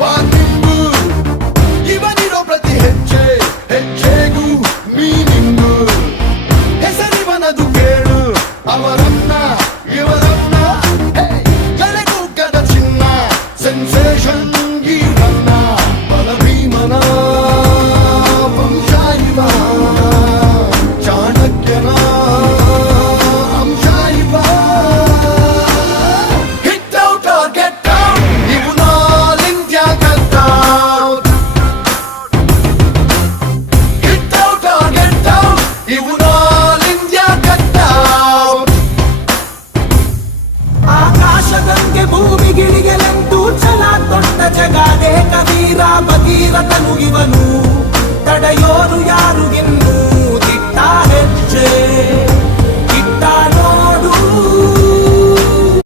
వాంతింపు ಇವನಿರೋ ಪ್ರತಿ ಹೆಜ್ಜೆ ಹೆಜ್ಜೆಗೂ ಮೀನಿಂಗು ಹೆಸರಿವನದು ಕೇಳು ಅವರ ಮಿಗಿಳಿಗೆಲೆಂದು ಛಲ ತೊಟ್ಟ ಜಗಾದೆ ಕವೀರ ಬಗೀರತನು ಇವನು ತಡೆಯೋ